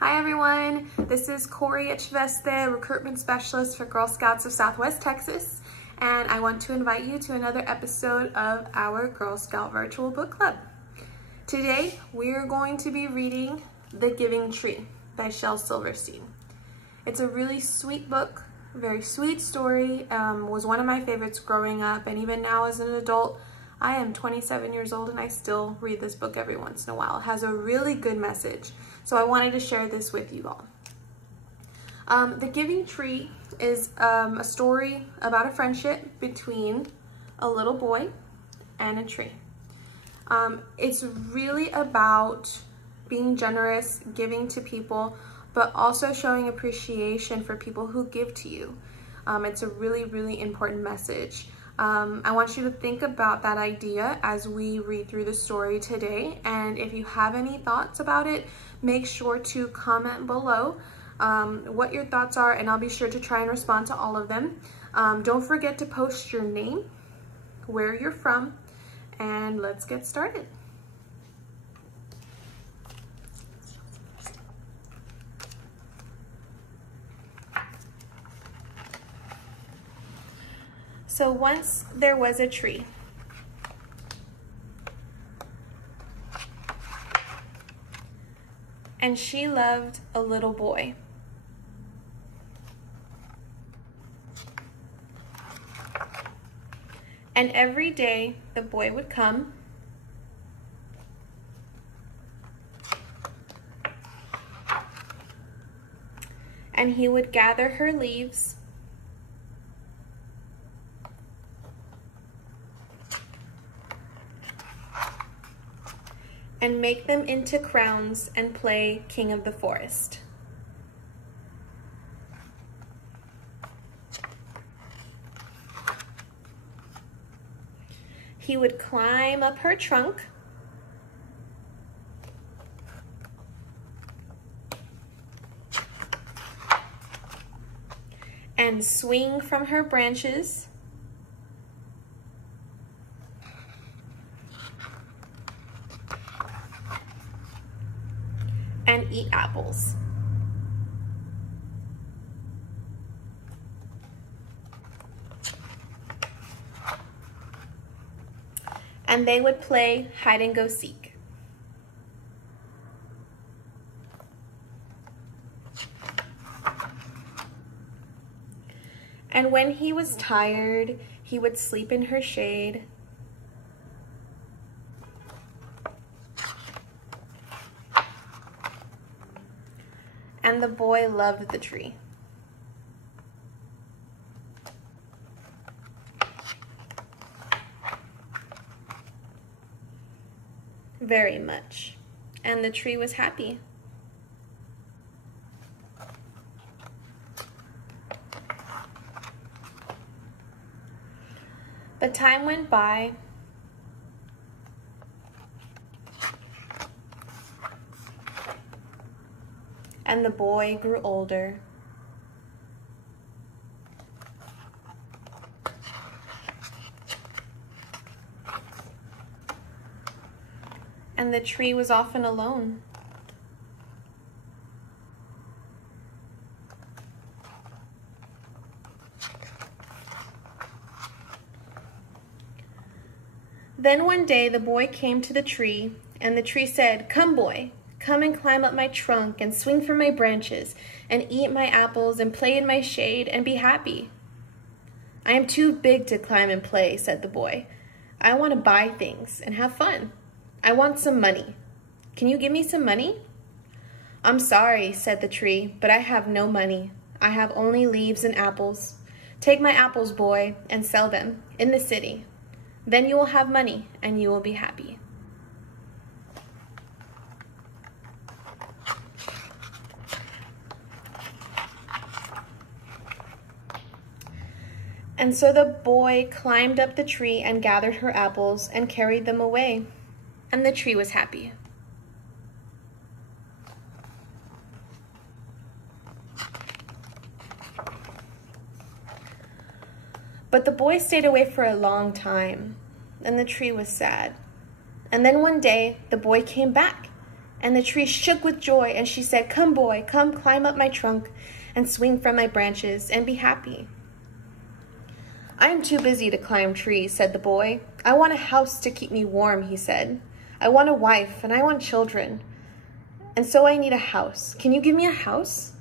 Hi everyone, this is Kori recruitment specialist for Girl Scouts of Southwest Texas, and I want to invite you to another episode of our Girl Scout Virtual Book Club. Today we are going to be reading The Giving Tree by Shel Silverstein. It's a really sweet book, very sweet story, was one of my favorites growing up, and even now as an adult, I am 27 years old and I still read this book every once in a while. It has a really good message, so I wanted to share this with you all. The Giving Tree is a story about a friendship between a little boy and a tree. It's really about being generous, giving to people, but also showing appreciation for people who give to you. It's a really, really important message. I want you to think about that idea as we read through the story today, and if you have any thoughts about it, make sure to comment below what your thoughts are, and I'll be sure to try and respond to all of them. Don't forget to post your name, where you're from, and let's get started. So once there was a tree. And she loved a little boy. And every day the boy would come and he would gather her leaves and make them into crowns and play king of the forest. He would climb up her trunk and swing from her branches and eat apples. And they would play hide and go seek. And when he was tired, he would sleep in her shade. And the boy loved the tree. Very much. And the tree was happy. But time went by. And the boy grew older. And the tree was often alone. Then one day the boy came to the tree, and the tree said, "Come, boy. Come and climb up my trunk and swing from my branches and eat my apples and play in my shade and be happy." "I am too big to climb and play," said the boy. "I want to buy things and have fun. I want some money. Can you give me some money?" "I'm sorry," said the tree, "but I have no money. I have only leaves and apples. Take my apples, boy, and sell them in the city. Then you will have money and you will be happy." And so the boy climbed up the tree and gathered her apples and carried them away, and the tree was happy. But the boy stayed away for a long time, and the tree was sad. And then one day, the boy came back, And the tree shook with joy, and she said, "Come, boy, come climb up my trunk and swing from my branches and be happy." "I am too busy to climb trees," said the boy. "I want a house to keep me warm," he said. "I want a wife, and I want children. And so I need a house. Can you give me a house?"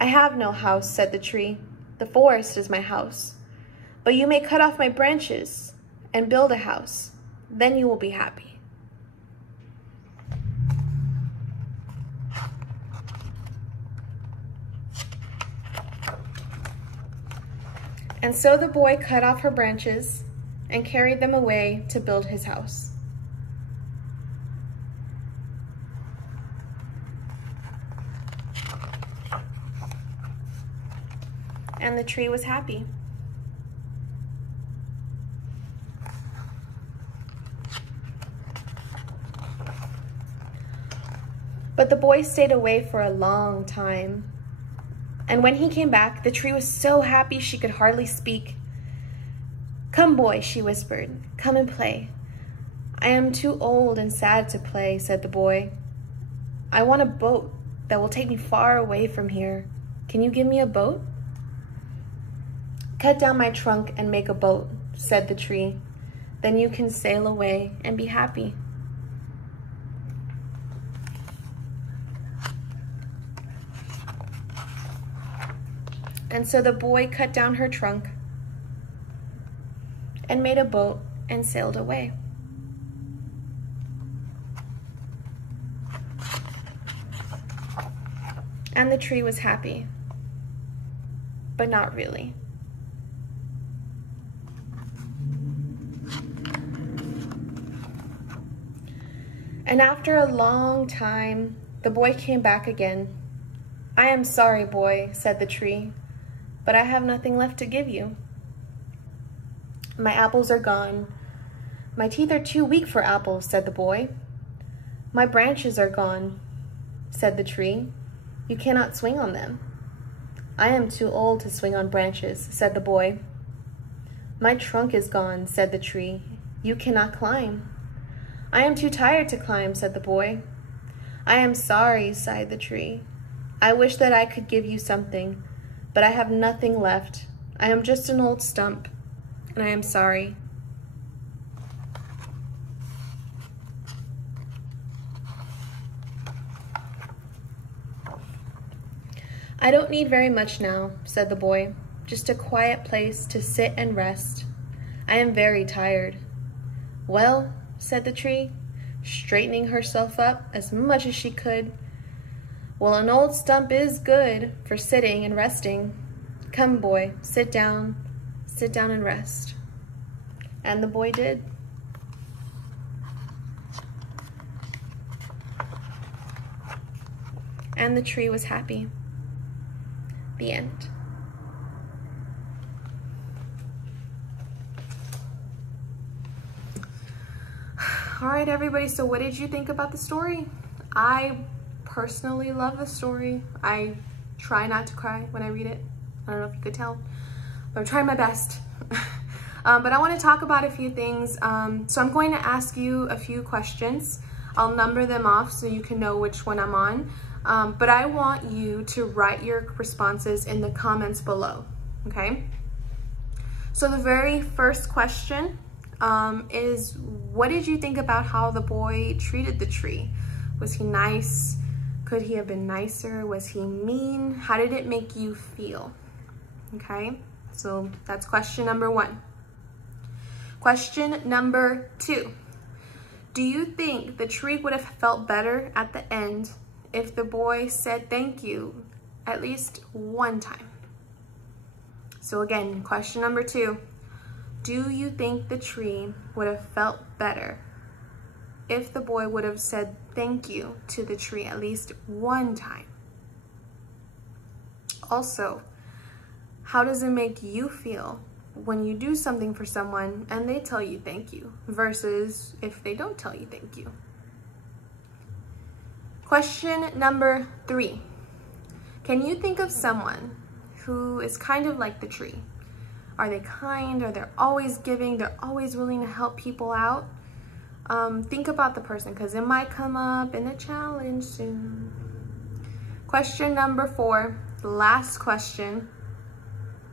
"I have no house," said the tree. "The forest is my house. But you may cut off my branches and build a house. Then you will be happy." And so the boy cut off her branches and carried them away to build his house. And the tree was happy. But the boy stayed away for a long time. And when he came back, the tree was so happy she could hardly speak. "Come, boy," she whispered, "come and play." "I am too old and sad to play," said the boy. "I want a boat that will take me far away from here. Can you give me a boat?" "Cut down my trunk and make a boat," said the tree. "Then you can sail away and be happy." And so the boy cut down her trunk and made a boat and sailed away. And the tree was happy, but not really. And after a long time, the boy came back again. "I am sorry, boy," said the tree, "but I have nothing left to give you. My apples are gone. My teeth are too weak for apples," said the boy. "My branches are gone," said the tree. "You cannot swing on them." "I am too old to swing on branches," said the boy. "My trunk is gone," said the tree. "You cannot climb." "I am too tired to climb," said the boy. "I am sorry," sighed the tree. "I wish that I could give you something, but I have nothing left. I am just an old stump, and I am sorry." "I don't need very much now," said the boy. "Just a quiet place to sit and rest. I am very tired." "Well," said the tree, straightening herself up as much as she could, "well, an old stump is good for sitting and resting. Come, boy, sit down and rest." And the boy did. And the tree was happy. The end. All right, everybody, so what did you think about the story? I personally love the story. I try not to cry when I read it. I don't know if you could tell, but I'm trying my best. But I want to talk about a few things. So I'm going to ask you a few questions. I'll number them off so you can know which one I'm on. But I want you to write your responses in the comments below, okay? So the very first question is, what did you think about how the boy treated the tree? Was he nice? Could he have been nicer? Was he mean? How did it make you feel? Okay, so that's question number 1. Question number 2. Do you think the tree would have felt better at the end if the boy said thank you at least one time? So again, question number 2. Do you think the tree would have felt better if the boy would have said thank you to the tree at least one time? Also, how does it make you feel when you do something for someone and they tell you thank you versus if they don't tell you thank you? Question number 3. Can you think of someone who is kind of like the tree? Are they kind? Are they always giving? They're always willing to help people out? Think about the person because it might come up in a challenge soon. Question number 4, the last question.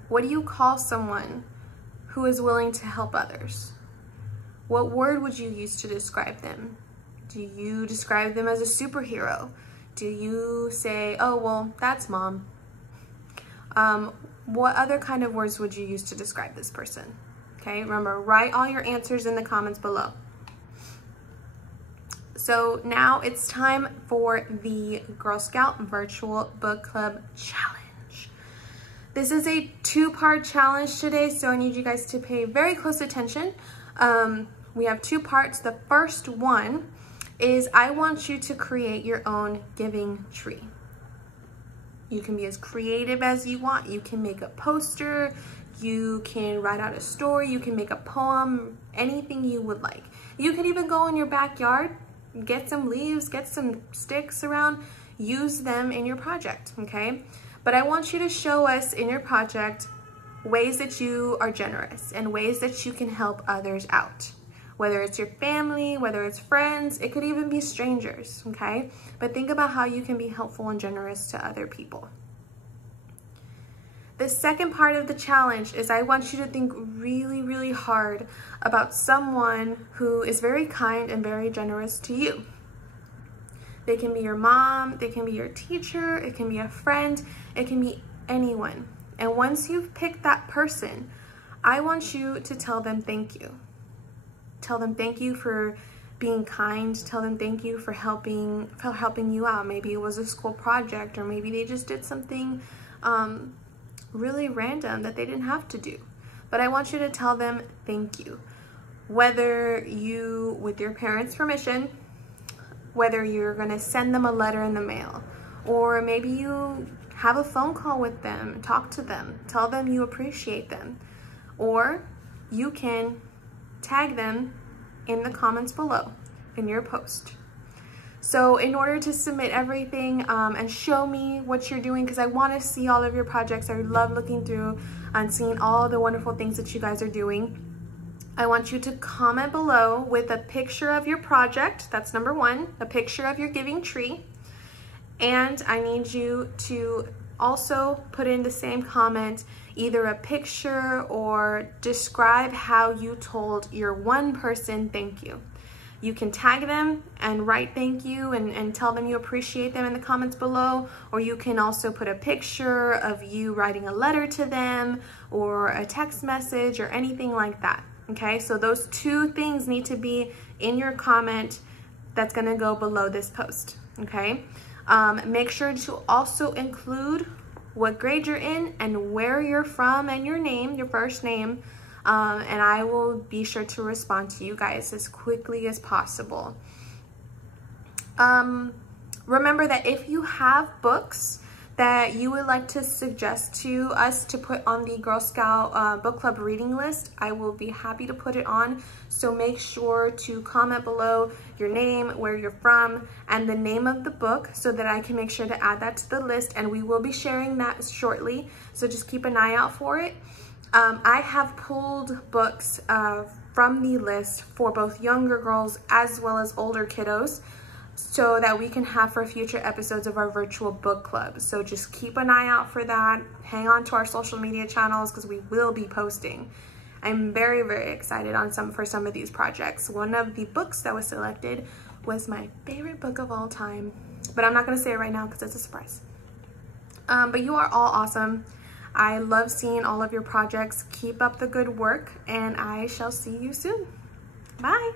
What do you call someone who is willing to help others? What word would you use to describe them? Do you describe them as a superhero? Do you say, oh, well, that's mom? What other kind of words would you use to describe this person? Okay, remember, write all your answers in the comments below. So now it's time for the Girl Scout Virtual Book Club Challenge. This is a 2-part challenge today, so I need you guys to pay very close attention. We have 2 parts. The first one is I want you to create your own giving tree. You can be as creative as you want. You can make a poster, you can write out a story, you can make a poem, anything you would like. You can even go in your backyard, get some leaves, get some sticks around, use them in your project, okay? But I want you to show us in your project ways that you are generous and ways that you can help others out. Whether it's your family, whether it's friends, it could even be strangers, okay? But think about how you can be helpful and generous to other people. The second part of the challenge is I want you to think really, really hard about someone who is very kind and very generous to you. They can be your mom, they can be your teacher, it can be a friend, it can be anyone. And once you've picked that person, I want you to tell them thank you. Tell them thank you for being kind. Tell them thank you for helping you out. Maybe it was a school project, or maybe they just did something really random that they didn't have to do. But I want you to tell them thank you. Whether you, with your parents' permission, whether you're gonna send them a letter in the mail, or maybe you have a phone call with them, talk to them, tell them you appreciate them, or you can tag them in the comments below in your post. So in order to submit everything and show me what you're doing, because I want to see all of your projects, I love looking through and seeing all the wonderful things that you guys are doing, I want you to comment below with a picture of your project. That's number 1, a picture of your giving tree. And I need you to also put in the same comment either a picture or describe how you told your one person thank you. You can tag them and write thank you and tell them you appreciate them in the comments below, or you can also put a picture of you writing a letter to them or a text message or anything like that, okay? So those 2 things need to be in your comment that's gonna go below this post, okay? Make sure to also include what grade you're in and where you're from and your name, your first name, and I will be sure to respond to you guys as quickly as possible. Remember that if you have books that you would like to suggest to us to put on the Girl Scout book club reading list, I will be happy to put it on. So make sure to comment below your name, where you're from, and the name of the book so that I can make sure to add that to the list, and we will be sharing that shortly. So just keep an eye out for it. I have pulled books from the list for both younger girls as well as older kiddos, so that we can have for future episodes of our virtual book club. So just keep an eye out for that. Hang on to our social media channels because we will be posting. I'm very, very excited for some of these projects. One of the books that was selected was my favorite book of all time, but I'm not gonna say it right now because it's a surprise. But you are all awesome. I love seeing all of your projects. Keep up the good work, and I shall see you soon. Bye.